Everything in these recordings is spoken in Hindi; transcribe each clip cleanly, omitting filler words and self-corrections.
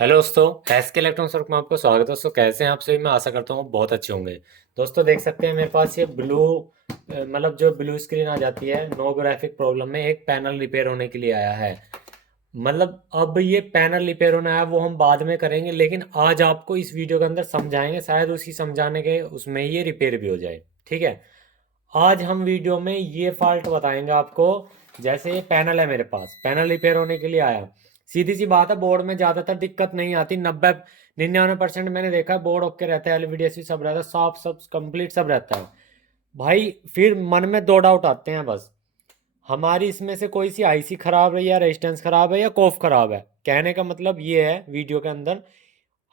हेलो दोस्तों, एस के इलेक्ट्रॉनिक्स वर्क में आपको स्वागत है। दोस्तों कैसे हैं आप सभी? मैं आशा करता हूँ बहुत अच्छे होंगे। दोस्तों देख सकते हैं मेरे पास ये ब्लू मतलब जो ब्लू स्क्रीन आ जाती है, नो ग्राफिक प्रॉब्लम में एक पैनल रिपेयर होने के लिए आया है। मतलब अब ये पैनल रिपेयर होना है वो हम बाद में करेंगे, लेकिन आज आपको इस वीडियो के अंदर समझाएंगे, शायद उसी समझाने के उसमें ही ये रिपेयर भी हो जाए। ठीक है। आज हम वीडियो में ये फॉल्ट बताएंगे आपको। जैसे ये पैनल है, मेरे पास पैनल रिपेयर होने के लिए आया। सीधी सी बात है, बोर्ड में ज़्यादातर दिक्कत नहीं आती। 99% मैंने देखा है बोर्ड ओके रहता है, एलवीडीएससी सब रहता है, साफ सब कंप्लीट सब रहता है। भाई फिर मन में दो डाउट आते हैं बस। हमारी इसमें से कोई सी आईसी खराब है, या रेजिस्टेंस खराब है, या कोफ खराब है। कहने का मतलब ये है वीडियो के अंदर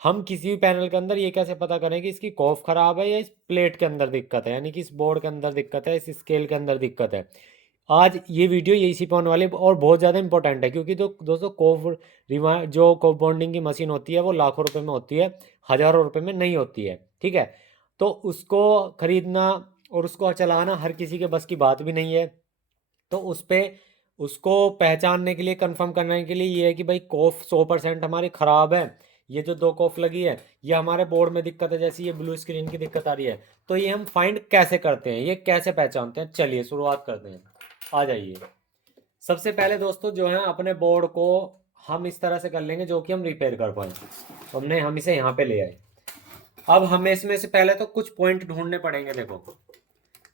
हम किसी भी पैनल के अंदर ये कैसे पता करें कि इसकी कॉफ खराब है या इस प्लेट के अंदर दिक्कत है, यानी कि इस बोर्ड के अंदर दिक्कत है, इस स्केल के अंदर दिक्कत है। आज ये वीडियो यही सी होने वाली है और बहुत ज़्यादा इंपॉर्टेंट है, क्योंकि तो दोस्तों कोफ रिवा जो कोफ बॉन्डिंग की मशीन होती है वो लाखों रुपए में होती है, हज़ारों रुपए में नहीं होती है। ठीक है। तो उसको खरीदना और उसको चलाना हर किसी के बस की बात भी नहीं है। तो उस पे उसको पहचानने के लिए, कंफर्म करने के लिए ये है कि भाई कॉफ 100% हमारी ख़राब है। ये जो दो कॉफ लगी है ये हमारे बोर्ड में दिक्कत है, जैसे ये ब्लू स्क्रीन की दिक्कत आ रही है। तो ये हम फाइंड कैसे करते हैं, ये कैसे पहचानते हैं, चलिए शुरुआत करते हैं। आ जाइए। सबसे पहले दोस्तों जो है अपने बोर्ड को हम इस तरह से कर लेंगे जो कि हम रिपेयर कर पाए। हमने हम इसे यहाँ पे ले आए। अब हमें इसमें से पहले तो कुछ पॉइंट ढूंढने पड़ेंगे। देखो,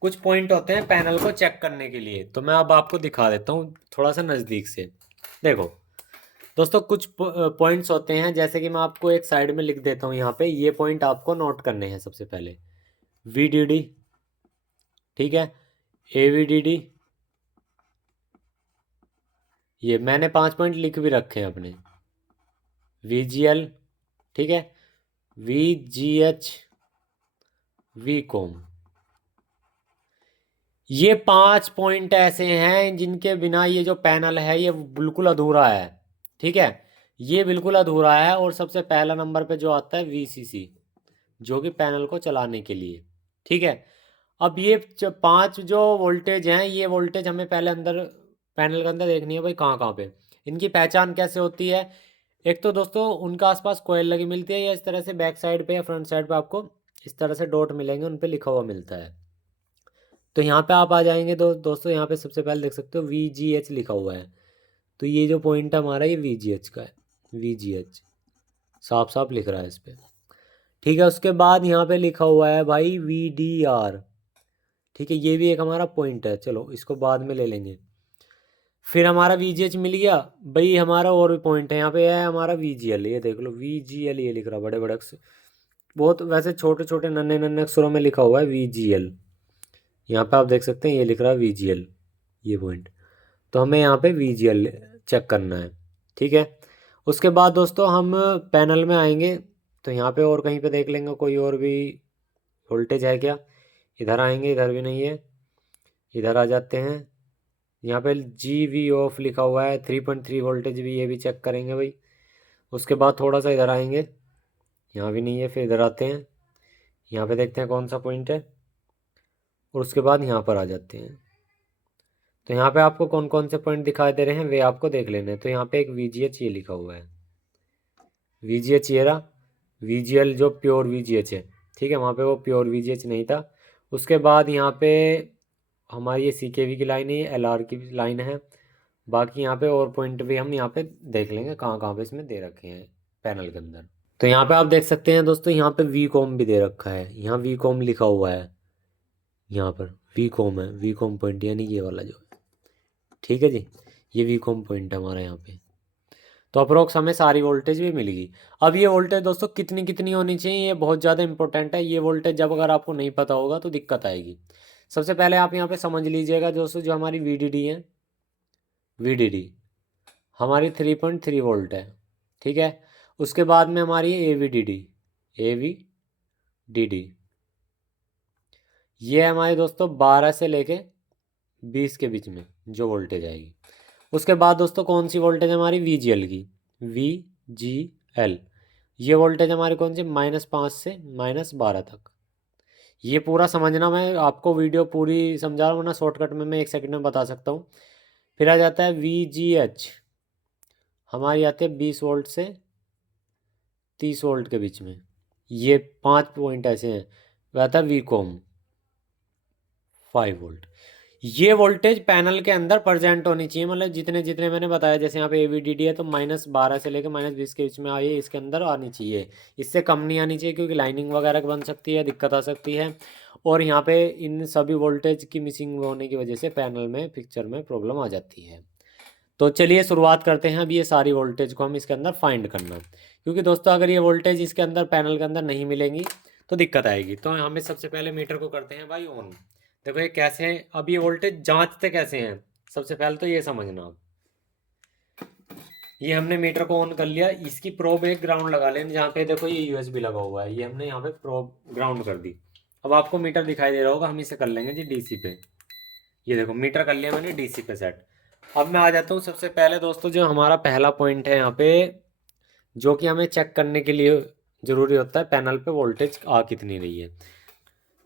कुछ पॉइंट होते हैं पैनल को चेक करने के लिए, तो मैं अब आपको दिखा देता हूँ थोड़ा सा नज़दीक से। देखो दोस्तों, कुछ पॉइंट्स होते हैं, जैसे कि मैं आपको एक साइड में लिख देता हूँ यहाँ पे। ये पॉइंट आपको नोट करने हैं। सबसे पहले VDD, ठीक है, AVDD। ये मैंने 5 पॉइंट लिख भी रखे हैं अपने। VGL, ठीक है, VGH, VCOM। ये 5 पॉइंट ऐसे हैं जिनके बिना ये जो पैनल है ये बिल्कुल अधूरा है। ठीक है, ये बिल्कुल अधूरा है। और सबसे पहला नंबर पे जो आता है VCC, जो कि पैनल को चलाने के लिए। ठीक है। अब ये 5 जो वोल्टेज हैं, ये वोल्टेज हमें पहले अंदर पैनल के अंदर देखनी है भाई, कहाँ कहाँ पे। इनकी पहचान कैसे होती है? एक तो दोस्तों उनका आसपास कोयल लगी मिलती है, या इस तरह से बैक साइड पे या फ्रंट साइड पे आपको इस तरह से डॉट मिलेंगे, उन पे लिखा हुआ मिलता है। तो यहाँ पे आप आ जाएंगे तो दोस्तों यहाँ पे सबसे पहले देख सकते हो VGH लिखा हुआ है। तो ये जो पॉइंट है हमारा, ये VGH का है। VGH साफ साफ लिख रहा है इस पे। ठीक है, उसके बाद यहाँ पे लिखा हुआ है भाई VDR। ठीक है, ये भी एक हमारा पॉइंट है, चलो इसको बाद में ले लेंगे। फिर हमारा VGH मिल गया। भाई हमारा और भी पॉइंट है, यहाँ पे है हमारा VGL। ये देख लो VGL, ये लिख रहा है बड़े बड़े अक्षर, बहुत वैसे छोटे छोटे नन्हे नन्हे अक्षरों में लिखा हुआ है VGL। यहाँ पे आप देख सकते हैं ये लिख रहा है VGL, ये पॉइंट। तो हमें यहाँ पे VGL चेक करना है। ठीक है। उसके बाद दोस्तों हम पैनल में आएंगे, तो यहाँ पे और कहीं पे देख लेंगे कोई और भी वोल्टेज है क्या। इधर आएंगे, इधर भी नहीं है। इधर आ जाते हैं, यहाँ पे GV ऑफ लिखा हुआ है, 3.3 वोल्टेज भी, ये भी चेक करेंगे भाई। उसके बाद थोड़ा सा इधर आएंगे, यहाँ भी नहीं है। फिर इधर आते हैं, यहाँ पे देखते हैं कौन सा पॉइंट है। और उसके बाद यहाँ पर आ जाते हैं। तो यहाँ पे आपको कौन कौन से पॉइंट दिखाई दे रहे हैं वे आपको देख लेने हैं। तो यहाँ पे एक VGH ये लिखा हुआ है, VGH ये रहा। VGL जो प्योर VGH है, ठीक है, वहाँ पे वो प्योर VGH नहीं था। उसके बाद यहाँ पे हमारी ये CKV की लाइन है, ये LR की लाइन है। बाकी यहाँ पे और पॉइंट भी हम यहाँ पे देख लेंगे कहाँ कहाँ पे इसमें दे रखे हैं पैनल के अंदर। तो यहाँ पे आप देख सकते हैं दोस्तों, यहाँ पे VCOM भी दे रखा है, यहाँ VCOM लिखा हुआ है। यहाँ पर VCOM है, VCOM पॉइंट यानी ये वाला जो है। ठीक है जी, ये VCOM पॉइंट है हमारा यहाँ पे। तो अप्रोक्स हमें सारी वोल्टेज भी मिलेगी। अब ये वोल्टेज दोस्तों कितनी कितनी होनी चाहिए, ये बहुत ज़्यादा इंपॉर्टेंट है। ये वोल्टेज जब अगर आपको नहीं पता होगा तो दिक्कत आएगी। सबसे पहले आप यहाँ पे समझ लीजिएगा दोस्तों, जो हमारी VDD है, VDD हमारी 3.3 वोल्ट है। ठीक है। उसके बाद में हमारी AVDD, AVDD ये हमारे दोस्तों 12 से लेके 20 के बीच में जो वोल्टेज आएगी। उसके बाद दोस्तों कौन सी वोल्टेज हमारी VGL की, VGL। ये वोल्टेज हमारी कौन सी, -5 से -12 तक। ये पूरा समझना, मैं आपको वीडियो पूरी समझा रहा हूँ ना, शॉर्टकट में मैं 1 सेकंड में बता सकता हूँ। फिर आ जाता है VGH, हमारी आती है 20 वोल्ट से 30 वोल्ट के बीच में। ये 5 पॉइंट ऐसे हैं। वह था वीकॉम 5 वोल्ट। ये वोल्टेज पैनल के अंदर प्रेजेंट होनी चाहिए, मतलब जितने जितने मैंने बताया, जैसे यहाँ पे AVDD है तो -12 से लेकर -20 के बीच में आइए, इसके अंदर आनी चाहिए। इससे कम नहीं आनी चाहिए क्योंकि लाइनिंग वगैरह बन सकती है, दिक्कत आ सकती है। और यहाँ पे इन सभी वोल्टेज की मिसिंग होने की वजह से पैनल में पिक्चर में प्रॉब्लम आ जाती है। तो चलिए शुरुआत करते हैं। अब ये सारी वोल्टेज को हम इसके अंदर फाइंड करना, क्योंकि दोस्तों अगर ये वोल्टेज इसके अंदर पैनल के अंदर नहीं मिलेंगी तो दिक्कत आएगी। तो हमें सबसे पहले मीटर को करते हैं भाई ऑन। देखो ये कैसे हैं, अब ये वोल्टेज जांचते कैसे हैं, सबसे पहले तो ये समझना आप। ये हमने मीटर को ऑन कर लिया, इसकी प्रोब एक ग्राउंड लगा लेंगे, जहाँ पे देखो ये USB लगा हुआ है, ये हमने यहाँ पे प्रोब ग्राउंड कर दी। अब आपको मीटर दिखाई दे रहा होगा, हम इसे कर लेंगे जी DC पे। ये देखो मीटर कर लिया मैंने DC पे सेट। अब मैं आ जाता हूँ सबसे पहले दोस्तों, जो हमारा पहला पॉइंट है यहाँ पे, जो कि हमें चेक करने के लिए ज़रूरी होता है पैनल पे वोल्टेज आ कितनी रही है।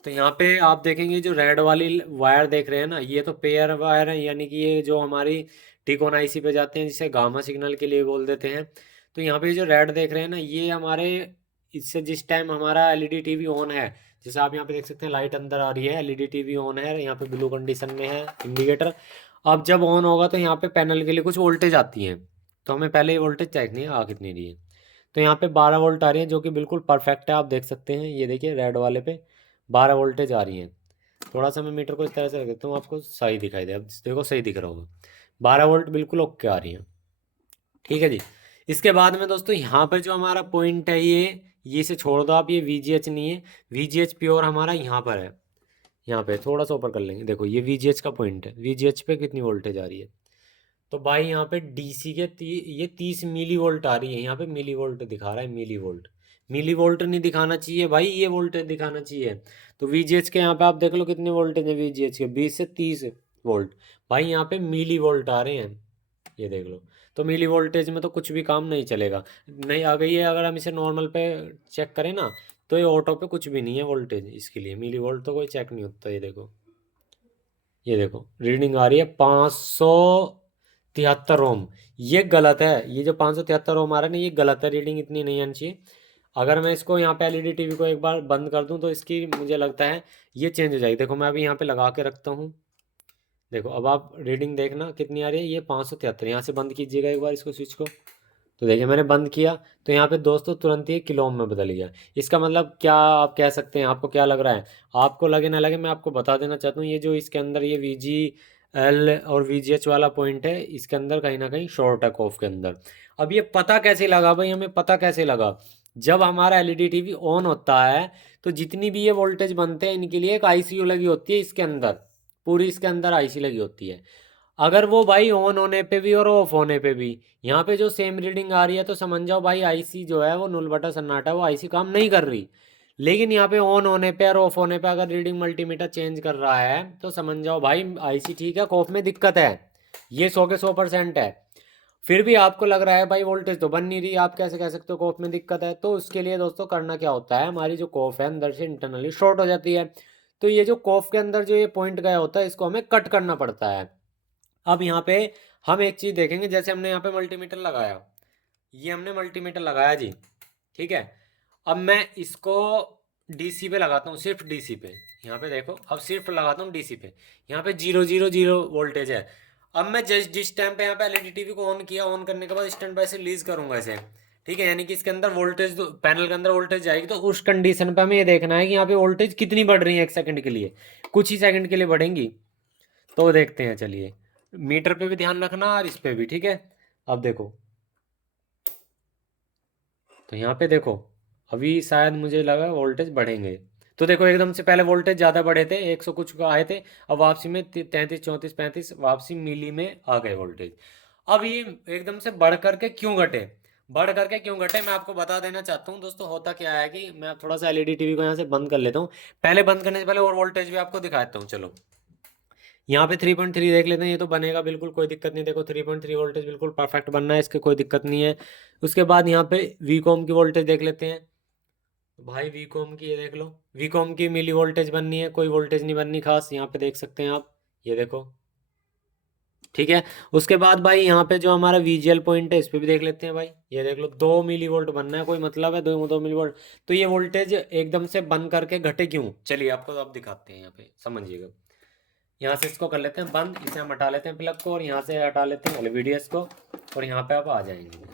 तो यहाँ पे आप देखेंगे जो रेड वाली वायर देख रहे हैं ना, ये तो पेयर वायर है, यानी कि ये जो हमारी टिकोन IC पे जाते हैं, जिसे गामा सिग्नल के लिए बोल देते हैं। तो यहाँ पे जो रेड देख रहे हैं ना, ये हमारे, इससे जिस टाइम हमारा LED TV ऑन है, जैसे आप यहाँ पे देख सकते हैं लाइट अंदर आ रही है, LED TV ऑन है, यहाँ पे ब्लू कंडीशन में है इंडिकेटर। अब जब ऑन होगा तो यहाँ पे पैनल के लिए कुछ वोल्टेज आती है, तो हमें पहले ये वोल्टेज देखनी है आ कितनी रही है। तो यहाँ पे 12 वोल्ट आ रही है, जो कि बिल्कुल परफेक्ट है, आप देख सकते हैं। ये देखिए रेड वाले पे 12 वोल्टेज आ रही है। थोड़ा सा मैं मीटर को इस तरह से रख देता हूँ, आपको सही दिखाई दे। अब देखो सही दिख रहा होगा, 12 वोल्ट बिल्कुल ओके आ रही है। ठीक है जी। इसके बाद में दोस्तों यहाँ पर जो हमारा पॉइंट है, ये से छोड़ दो आप, ये VGH नहीं है, VGH प्योर हमारा यहाँ पर है। यहाँ पे थोड़ा सा ऊपर कर लेंगे, देखो ये VGH का पॉइंट है, VGH पे कितनी वोल्टेज आ रही है। तो भाई यहाँ पे DC के ये 30 मिली वोल्ट आ रही है, यहाँ पे मिली वोल्ट दिखा रहा है, मिली वोल्ट। मिली वोल्ट नहीं दिखाना चाहिए भाई, ये वोल्टेज दिखाना चाहिए। तो VGH के यहाँ पे आप देख लो कितने वोल्टेज है VGH के, 20 से 30 वोल्ट। भाई यहाँ पे मिली वोल्ट आ रहे हैं, ये देख लो। तो मिली वोल्टेज में तो कुछ भी काम नहीं चलेगा। नहीं आ गई है, अगर हम इसे नॉर्मल पे चेक करें ना, तो ये ऑटो पे कुछ भी नहीं है वोल्टेज, इसके लिए मिली वोल्ट तो कोई चेक नहीं होता। ये देखो, ये देखो रीडिंग आ रही है 573 ओम। ये गलत है, ये जो 573 ओम आ रहा है ना, ये गलत है, रीडिंग इतनी नहीं आनी चाहिए। अगर मैं इसको यहाँ पे LED TV को एक बार बंद कर दूँ तो इसकी मुझे लगता है ये चेंज हो जाएगी। देखो मैं अभी यहाँ पे लगा के रखता हूँ, देखो अब आप रीडिंग देखना कितनी आ रही है, ये 573। यहाँ से बंद कीजिएगा एक बार इसको, स्विच को। तो देखिए मैंने बंद किया, तो यहाँ पे दोस्तों तुरंत ही किलो ओम में बदल गया। इसका मतलब क्या आप कह सकते हैं, आपको क्या लग रहा है, आपको लगे ना लगे, मैं आपको बता देना चाहता हूँ, ये जो इसके अंदर ये VGL और VGH वाला पॉइंट है, इसके अंदर कहीं ना कहीं शॉर्ट है कॉफ के अंदर। अब ये पता कैसे लगा भाई, हमें पता कैसे लगा, जब हमारा LED TV ऑन होता है तो जितनी भी ये वोल्टेज बनते हैं, इनके लिए एक ICU लगी होती है इसके अंदर, पूरी इसके अंदर IC लगी होती है। अगर वो भाई ऑन होने पे भी और ऑफ होने पे भी यहाँ पे जो सेम रीडिंग आ रही है, तो समझ जाओ भाई IC जो है वो 0/सन्नाटा है, वो IC काम नहीं कर रही। लेकिन यहाँ पे ऑन होने पे और ऑफ होने पे अगर रीडिंग मल्टीमीटर चेंज कर रहा है, तो समझ जाओ भाई IC ठीक है, कॉफ में दिक्कत है। ये 100 के 100% है। फिर भी आपको लग रहा है भाई वोल्टेज तो बन नहीं रही, आप कैसे कह सकते हो कॉफ में दिक्कत है। तो उसके लिए दोस्तों करना क्या होता है, हमारी जो कॉफ है अंदर से इंटरनली शॉर्ट हो जाती है। तो ये जो कॉफ के अंदर जो ये पॉइंट गया होता है, इसको हमें कट करना पड़ता है। अब यहाँ पे हम एक चीज़ देखेंगे, जैसे हमने यहाँ पे मल्टीमीटर लगाया, ये हमने मल्टीमीटर लगाया जी, ठीक है। अब मैं इसको DC पे लगाता हूँ, सिर्फ DC पे। यहाँ पे देखो, अब सिर्फ लगाता हूँ DC पे, यहाँ पे 000 वोल्टेज है। अब मैं जिस टाइम पे यहाँ पे LED TV को ऑन किया, ऑन करने के बाद स्टैंड बाय से रिलीज करूंगा इसे, ठीक है, यानी कि इसके अंदर वोल्टेज, पैनल के अंदर वोल्टेज जाएगी, तो उस कंडीशन पे हमें ये देखना है कि यहाँ पे वोल्टेज कितनी बढ़ रही है 1 सेकंड के लिए, कुछ ही सेकंड के लिए बढ़ेंगी। तो देखते हैं, चलिए मीटर पे भी ध्यान रखना और इस पे भी, ठीक है। अब देखो, तो यहाँ पे देखो, अभी शायद मुझे लगा वोल्टेज बढ़ेंगे। तो देखो एकदम से पहले वोल्टेज ज़्यादा बढ़े थे, 100 कुछ का आए थे, अब वापसी में 33 34 35 वापसी मिली में आ गए वोल्टेज। अब ये एकदम से बढ़ करके क्यों घटे, बढ़ करके क्यों घटे, मैं आपको बता देना चाहता हूँ दोस्तों। होता क्या है कि मैं थोड़ा सा LED TV को यहाँ से बंद कर लेता हूँ, पहले बंद करने से पहले और वोल्टेज भी आपको दिखाता हूँ। चलो यहाँ पे 3.3 देख लेते हैं, ये तो बनेगा बिल्कुल, कोई दिक्कत नहीं। देखो 3.3 वोल्टेज बिल्कुल परफेक्ट बनना है, इसके कोई दिक्कत नहीं है। उसके बाद यहाँ पे वीकॉम की वोल्टेज देख लेते हैं। भाई वीकॉम की ये देख लो, वीकॉम की मिली वोल्टेज बननी है, कोई वोल्टेज नहीं बननी खास, यहाँ पे देख सकते हैं आप, ये देखो ठीक है। उसके बाद भाई यहाँ पे जो हमारा वीजीएल पॉइंट है इस पे भी देख लेते हैं भाई। ये देख लो 2 मिली वोल्ट बनना है, कोई मतलब है 2 मिली वोल्ट। तो ये वोल्टेज एकदम से बंद करके घटे क्यों, चलिए आपको अब दिखाते हैं, यहाँ पे समझिएगा। यहाँ से इसको कर लेते हैं बंद, इसे हम हटा लेते हैं प्लग को, और यहाँ से हटा लेते हैं एलवीडीएस को, और यहाँ पे आप आ जाएंगे।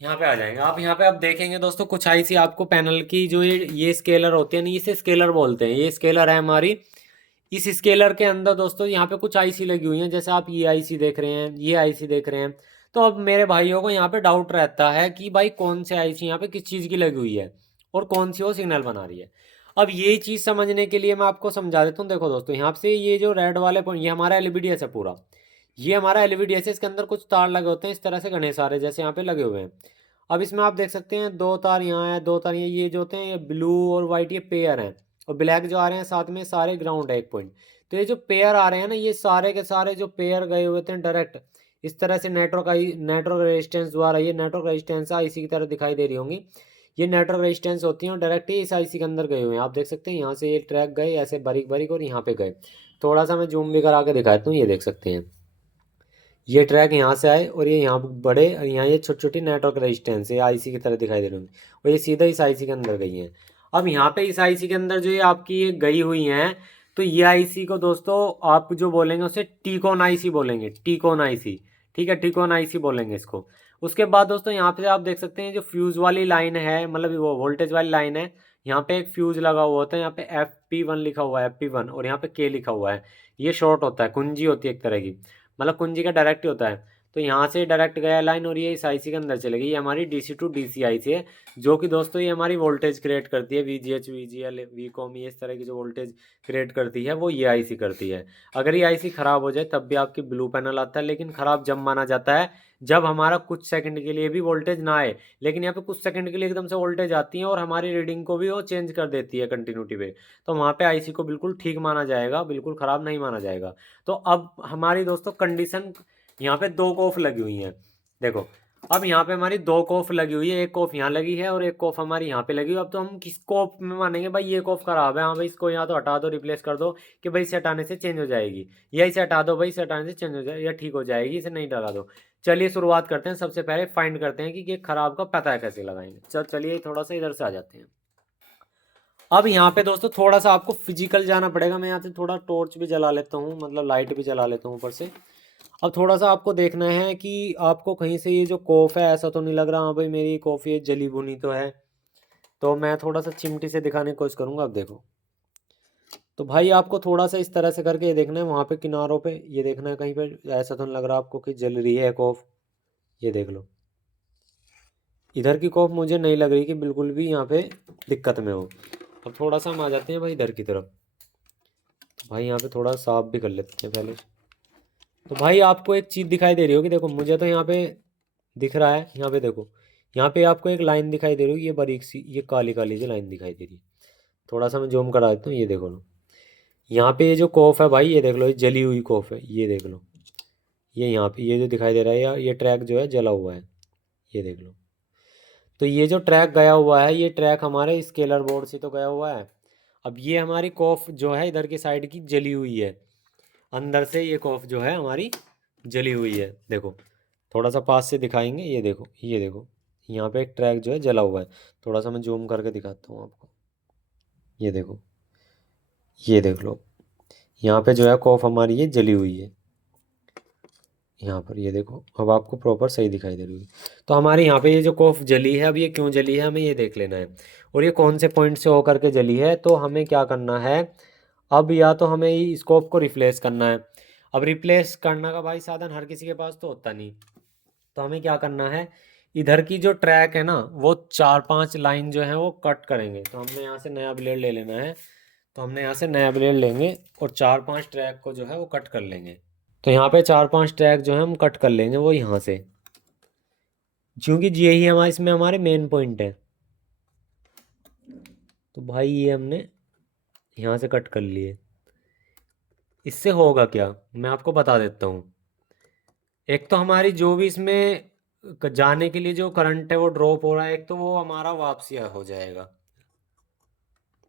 यहाँ पे आ जाएंगे आप। यहाँ पे आप देखेंगे दोस्तों कुछ आईसी आपको पैनल की जो ये स्केलर होते हैं ना, इसे स्केलर बोलते हैं, ये स्केलर है हमारी। इस स्केलर के अंदर दोस्तों यहाँ पे कुछ आईसी लगी हुई हैं, जैसे आप ये आईसी देख रहे हैं, ये आईसी देख रहे हैं। तो अब मेरे भाइयों को यहाँ पे डाउट रहता है कि भाई कौन से आईसी यहाँ पे किस चीज़ की लगी हुई है और कौन सी वो सिग्नल बना रही है। अब ये चीज़ समझने के लिए मैं आपको समझा देता हूँ। देखो दोस्तों, यहाँ से ये जो रेड वाले पॉइंट, ये हमारा एलवीडीएस है पूरा। ये हमारा एलवीडीएस है, इसके अंदर कुछ तार लगे होते हैं इस तरह से घने सारे, जैसे यहाँ पे लगे हुए हैं। अब इसमें आप देख सकते हैं 2 तार यहाँ है, 2 तार ये जो होते हैं ये ब्लू और वाइट, ये पेयर हैं। और ब्लैक जो आ रहे हैं साथ में सारे ग्राउंड है एक पॉइंट। तो ये जो पेयर आ रहे हैं ना, ये सारे के सारे जो पेयर गए हुए थे डायरेक्ट इस तरह से नेटवर्क रेजिस्टेंस द्वारा, ये नेटवर्क रेजिस्टेंस आईसी की तरह दिखाई दे रही होंगी। ये नेटवर्क रेजिस्टेंस होती है और डायरेक्ट ही इस आईसी के अंदर गए हुए हैं। आप देख सकते हैं यहाँ से ये ट्रैक गए ऐसे बारीक बारीक और यहाँ पे गए। थोड़ा सा मैं जूम भी करा के दिखाता हूँ, ये देख सकते हैं ये ट्रैक यहाँ से आए और ये यहाँ बड़े, और यहाँ ये छोटी छोटी नेटवर्क रेजिस्टेंस ये आईसी की तरह दिखाई दे रही होंगी, और ये सीधा इस आईसी के अंदर गई हैं। अब यहाँ पे इस आईसी के अंदर जो ये आपकी ये गई हुई हैं, तो ये आईसी को दोस्तों आप जो बोलेंगे उसे टीकॉन आईसी बोलेंगे, टीकॉन आईसी। ठीक है, टीकॉन आईसी बोलेंगे इसको। उसके बाद दोस्तों यहाँ पे आप देख सकते हैं जो फ्यूज़ वाली लाइन है, मतलब वो वोल्टेज वाली लाइन है, यहाँ पे एक फ्यूज़ लगा हुआ होता है, यहाँ पे FP1 लिखा हुआ है, FP1, और यहाँ पे K लिखा हुआ है। ये शॉर्ट होता है, कुंजी होती है एक तरह की, मतलब कुंजी का डायरेक्ट ही होता है। तो यहाँ से डायरेक्ट गया लाइन और ये इस आईसी के अंदर चलेगी। ये हमारी डीसी टू डीसी आईसी है, जो कि दोस्तों ये हमारी वोल्टेज क्रिएट करती है, VGH VGL VCOM, ये इस तरह की जो वोल्टेज क्रिएट करती है वो ये आईसी करती है। अगर ये आईसी ख़राब हो जाए तब भी आपकी ब्लू पैनल आता है, लेकिन ख़राब जब माना जाता है जब हमारा कुछ सेकंड के लिए भी वोल्टेज ना आए। लेकिन यहाँ पे कुछ सेकंड के लिए एकदम से वोल्टेज आती है और हमारी रीडिंग को भी वो चेंज कर देती है कंटिन्यूटी पे, तो वहाँ पे आईसी को बिल्कुल ठीक माना जाएगा, बिल्कुल ख़राब नहीं माना जाएगा। तो अब हमारी दोस्तों कंडीशन, यहाँ पे 2 कॉफ लगी हुई हैं। देखो, अब यहाँ पे हमारी 2 कॉफ लगी हुई है, एक कॉफ यहाँ लगी है और एक कॉफ हमारी यहाँ पे लगी हुई है। अब तो हम किस कॉफ में मानेंगे भाई ये कॉफ खराब है, हाँ भाई इसको यहाँ तो हटा दो, रिप्लेस कर दो कि भाई इसे हटाने से चेंज हो जाएगी, या इसे हटा दो भाई इसे हटाने से चेंज हो जाए या ठीक हो जाएगी, इसे नहीं लगा दो। चलिए शुरुआत करते हैं, सबसे पहले फाइंड करते हैं कि ये खराब का पता है कैसे लगाएंगे। चलिए थोड़ा सा इधर से आ जाते हैं। अब यहाँ पे दोस्तों थोड़ा सा आपको फिजिकल जाना पड़ेगा। मैं यहाँ से थोड़ा टॉर्च भी जला लेता हूँ, मतलब लाइट भी जला लेता हूँ ऊपर से। अब थोड़ा सा आपको देखना है कि आपको कहीं से ये जो कॉफ है ऐसा तो नहीं लग रहा, हाँ भाई मेरी कॉफ़ी जली भुनी तो है। तो मैं थोड़ा सा चिमटी से दिखाने की कोशिश करूँगा। अब देखो, तो भाई आपको थोड़ा सा इस तरह से करके ये देखना है, वहाँ पे किनारों पे ये देखना है कहीं पे ऐसा तो नहीं लग रहा आपको कि जल रही है कॉफ। ये देख लो, इधर की कॉफ मुझे नहीं लग रही कि बिल्कुल भी यहाँ पे दिक्कत में हो। अब थोड़ा सा हम आ जाते हैं भाई इधर की तरफ। तो भाई यहाँ पे थोड़ा साफ भी कर लेते हैं पहले। तो भाई आपको एक चीज़ दिखाई दे रही होगी, देखो मुझे तो यहाँ पे दिख रहा है, यहाँ पे देखो, यहाँ पे आपको एक लाइन दिखाई दे रही होगी, ये बारीक सी ये काली काली सी लाइन दिखाई दे रही है। थोड़ा सा मैं जूम करा देता हूँ, ये देखो लो, यहाँ पे ये जो कॉफ है भाई ये देख लो, ये जली हुई कॉफ है, ये देख लो, ये यहाँ पे ये जो दिखाई दे रहा है, या ये ट्रैक जो है जला हुआ है, ये देख लो। तो ये जो ट्रैक गया हुआ है, ये ट्रैक हमारे स्केलर बोर्ड से तो गया हुआ है। अब ये हमारी कॉफ जो है इधर की साइड की जली हुई है, अंदर से ये कॉफ जो है हमारी जली हुई है। देखो थोड़ा सा पास से दिखाएंगे, ये देखो, ये देखो, यहाँ पे एक ट्रैक जो है जला हुआ है। थोड़ा सा मैं जूम करके दिखाता हूँ आपको, ये देखो, ये देख लो, यहाँ पे जो है कॉफ हमारी ये जली हुई है, यहाँ पर ये देखो, अब आपको प्रॉपर सही दिखाई दे रही है। तो हमारे यहाँ पे ये जो कॉफ जली है, अब ये क्यों जली है हमें ये देख लेना है, और ये कौन से पॉइंट से होकर के जली है। तो हमें क्या करना है, अब या तो हमें इस कॉफ को रिप्लेस करना है। अब रिप्लेस करने का भाई साधन हर किसी के पास तो होता नहीं, तो हमें क्या करना है, इधर की जो ट्रैक है ना वो 4-5 लाइन जो है वो कट करेंगे। तो हमने यहाँ से नया ब्लेड ले लेना है, तो हमने यहाँ से नया ब्लेड लेंगे और 4-5 ट्रैक को जो है वो कट कर लेंगे। तो यहाँ पे 4-5 ट्रैक जो है हम कट कर लेंगे वो यहाँ से, क्योंकि यही हमारे इसमें हमारे मेन पॉइंट है। तो भाई ये हमने यहाँ से कट कर लिए। इससे होगा क्या मैं आपको बता देता हूँ। एक तो हमारी जो भी इसमें जाने के लिए जो करंट है वो ड्रॉप हो रहा है, एक तो वो हमारा वापसी हो जाएगा,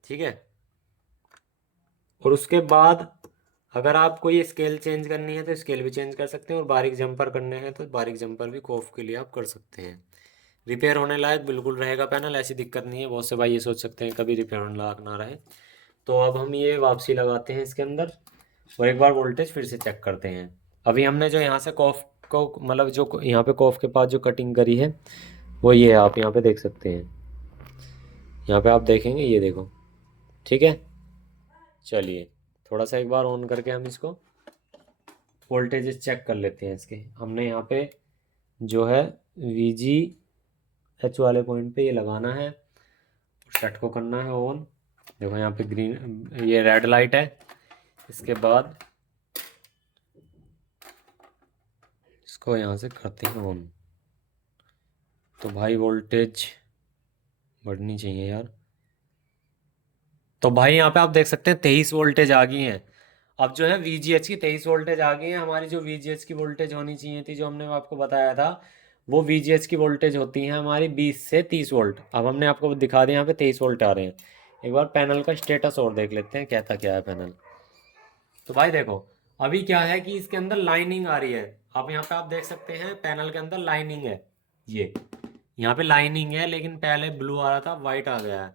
ठीक है। और उसके बाद अगर आपको ये स्केल चेंज करनी है तो स्केल भी चेंज कर सकते हैं, और बारीक जंपर करने हैं तो बारीक जंपर भी कॉफ के लिए आप कर सकते हैं। रिपेयर होने लायक बिल्कुल रहेगा पैनल, ऐसी दिक्कत नहीं है। बहुत से भाई ये सोच सकते हैं कभी रिपेयर होने लायक ना रहे। तो अब हम ये वापसी लगाते हैं इसके अंदर, और एक बार वोल्टेज फिर से चेक करते हैं। अभी हमने जो यहाँ से कॉफ को मतलब जो यहाँ पे कॉफ के पास जो कटिंग करी है वो ये है, आप यहाँ पे देख सकते हैं। यहाँ पे आप देखेंगे, ये देखो, ठीक है। चलिए थोड़ा सा एक बार ऑन करके हम इसको वोल्टेज चेक कर लेते हैं इसके। हमने यहाँ पे जो है VGH वाले पॉइंट पे ये लगाना है, सेट को करना है ऑन। देखो यहाँ पे ग्रीन, ये रेड लाइट है। इसके बाद इसको यहाँ से करते हैं ऑन। तो भाई वोल्टेज बढ़नी चाहिए यार। तो भाई यहाँ पे आप देख सकते हैं 23 वोल्टेज आ गई हैं। अब जो है VGH की 23 वोल्टेज आ गई है। हमारी जो VGH की वोल्टेज होनी चाहिए थी, जो हमने आपको बताया था, वो VGH की वोल्टेज होती है हमारी 20 से 30 वोल्ट। अब हमने आपको दिखा दिया, यहाँ पे 23 वोल्ट आ रहे हैं। एक बार पैनल का स्टेटस और देख लेते हैं कहता क्या है पैनल। तो भाई देखो अभी क्या है कि इसके अंदर लाइनिंग आ रही है। अब यहाँ पे आप देख सकते हैं पैनल के अंदर लाइनिंग है। ये यहाँ पे लाइनिंग है, लेकिन पहले ब्लू आ रहा था, वाइट आ गया है।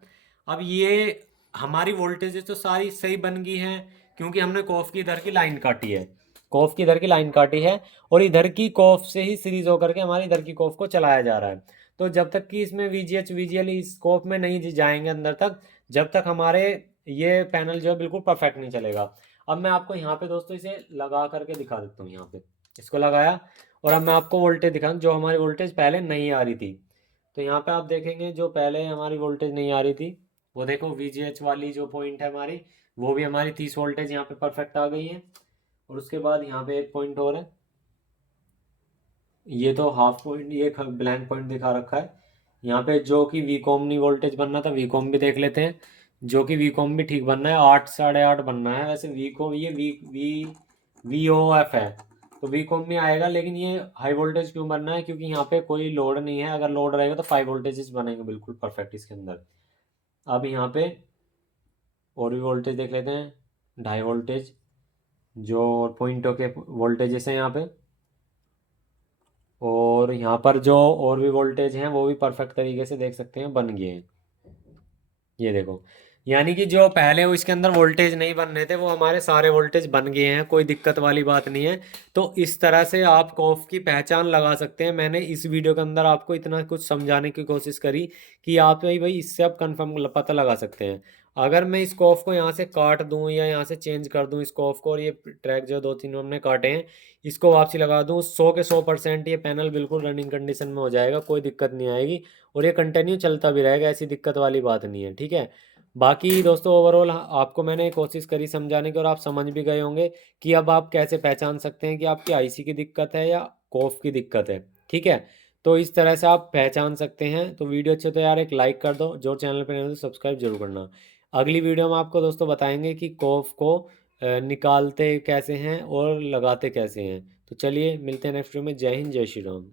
अब ये हमारी वोल्टेज तो सारी सही बन गई है, क्योंकि हमने कॉफ की इधर की लाइन काटी है। कॉफ की इधर की लाइन काटी है, और इधर की कॉफ से ही सीरीज होकर के हमारी इधर की कॉफ को चलाया जा रहा है। तो जब तक कि इसमें VGH VGL इस कॉफ में नहीं जाएंगे अंदर तक, जब तक हमारे ये पैनल जो है बिल्कुल परफेक्ट नहीं चलेगा। अब मैं आपको यहाँ पे दोस्तों इसे लगा करके दिखा देता हूँ। यहाँ पे इसको लगाया, और अब मैं आपको वोल्टेज दिखाऊँ जो हमारी वोल्टेज पहले नहीं आ रही थी। तो यहाँ पे आप देखेंगे जो पहले हमारी वोल्टेज नहीं आ रही थी, वो देखो VGH वाली जो पॉइंट है हमारी, वो भी हमारी 30 वोल्टेज यहाँ पे परफेक्ट आ गई है। और उसके बाद यहाँ पे एक पॉइंट और है, ये तो हाफ पॉइंट, ये ब्लैंक पॉइंट दिखा रखा है यहाँ पे, जो कि वीकॉम नहीं वोल्टेज बनना था। वीकॉम भी देख लेते हैं, जो कि वीकॉम भी ठीक बनना है, 8 8.5 बनना है। वैसे वीकॉम ये VOF है, तो वीकॉम में आएगा, लेकिन ये हाई वोल्टेज क्यों बनना है, क्योंकि यहाँ पे कोई लोड नहीं है। अगर लोड रहेगा तो 5 वोल्टेजेस बनेंगे बिल्कुल परफेक्ट इसके अंदर। अब यहाँ पे और भी वोल्टेज देख लेते हैं, 2.5 वोल्टेज जो पॉइंटों के वोल्टेजेस हैं यहाँ पे। और यहाँ पर जो और भी वोल्टेज हैं वो भी परफेक्ट तरीके से देख सकते हैं बन गए हैं। ये देखो, यानी कि जो पहले वो इसके अंदर वोल्टेज नहीं बन रहे थे वो हमारे सारे वोल्टेज बन गए हैं, कोई दिक्कत वाली बात नहीं है। तो इस तरह से आप कॉफ की पहचान लगा सकते हैं। मैंने इस वीडियो के अंदर आपको इतना कुछ समझाने की कोशिश करी कि आप भाई इससे आप कंफर्म पता लगा सकते हैं। अगर मैं इस कॉफ को यहाँ से काट दूँ या यहाँ से चेंज कर दूँ इस कॉफ को, और ये ट्रैक जो 2-3 हमने काटे हैं इसको वापसी लगा दूँ, 100 के 100% ये पैनल बिल्कुल रनिंग कंडीशन में हो जाएगा, कोई दिक्कत नहीं आएगी। और ये कंटिन्यू चलता भी रहेगा, ऐसी दिक्कत वाली बात नहीं है, ठीक है। बाकी दोस्तों ओवरऑल आपको मैंने कोशिश करी समझाने की, और आप समझ भी गए होंगे कि अब आप कैसे पहचान सकते हैं कि आपकी IC की दिक्कत है या कॉफ की दिक्कत है, ठीक है। तो इस तरह से आप पहचान सकते हैं। तो वीडियो अच्छे तो यार एक लाइक कर दो, जो चैनल पर नहीं हो तो सब्सक्राइब जरूर करना। अगली वीडियो में आपको दोस्तों बताएंगे कि कॉफ को निकालते कैसे हैं और लगाते कैसे हैं। तो चलिए मिलते हैं नेक्स्ट वीडियो में। जय हिंद, जय श्री राम।